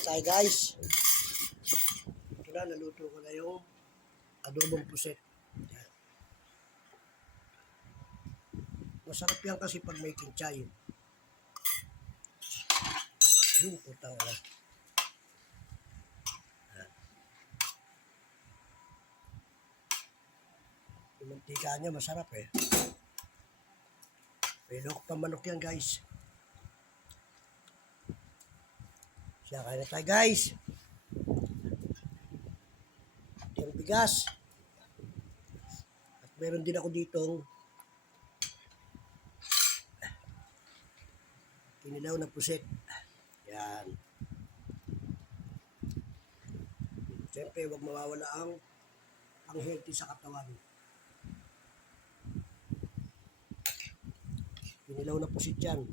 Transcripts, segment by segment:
tayo guys. Ito na, naluto ko na yung adobong puset. Yan. Masarap yan kasi pag may kinchay. Yung putang. Yan. Yung mantika niya masarap eh. May look pa manok yan guys. Kaya na tayo guys. Yung bigas. At meron din ako ditong kinilaw na puset. Yan. Siyempre, huwag mawawala ang ang healthy sa katawan. Kinilaw na pusit yan.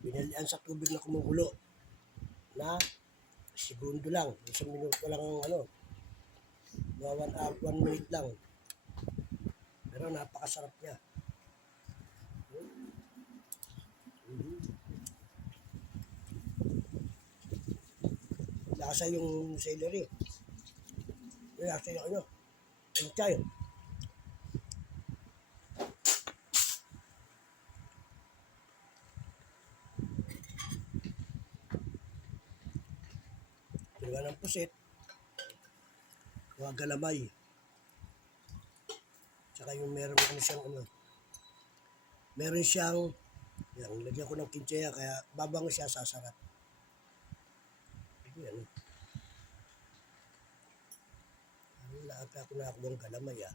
Binalian sa tubig na kumukulo na segundo lang. Isang minuto lang ang ano. Mga one, hour, one minute lang. Pero napakasarap niya. Mhm. Lasa yung celery. Lasa yung ano. Yung chayo. Dalawa ng pusit. Mga galamay. Tsaka yung meron ano siyang ano. Meron siyang yan, lagyan ko ng kincheya kaya babango siya sasarap. Yan. Ano, lahat ako na ako ng galamay ah.